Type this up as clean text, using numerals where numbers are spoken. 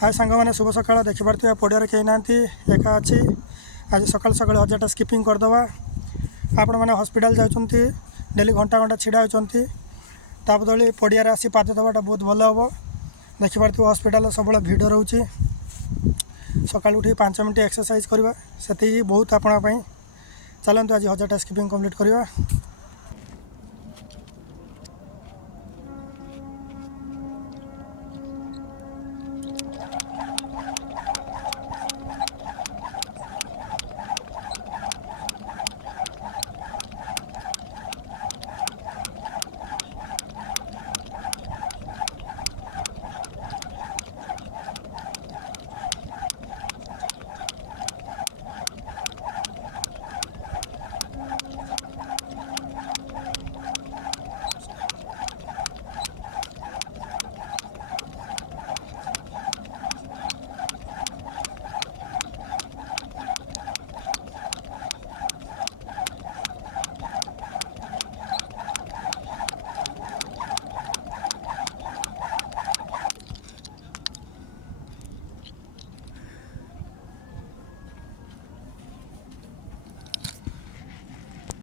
हाय सांग मैंने शुभ सकाळ देखिपे पड़िया कहीं ना एका अच्छी आज सकाल सकाल 1000टा स्किपिंग करदे आपण मैंने हॉस्पिटल जाऊँच डेली घंटा घंटा छिड़ा होती बदली पड़िया आसी पाद देवाटा बहुत भल हम देखिपे हॉस्पिटल सब भिड़ रोचे सकाल उठी 5 मिनट एक्सरसाइज करवा से बहुत आपण चलतु आज 1000टा स्किपिंग कंप्लीट करवा।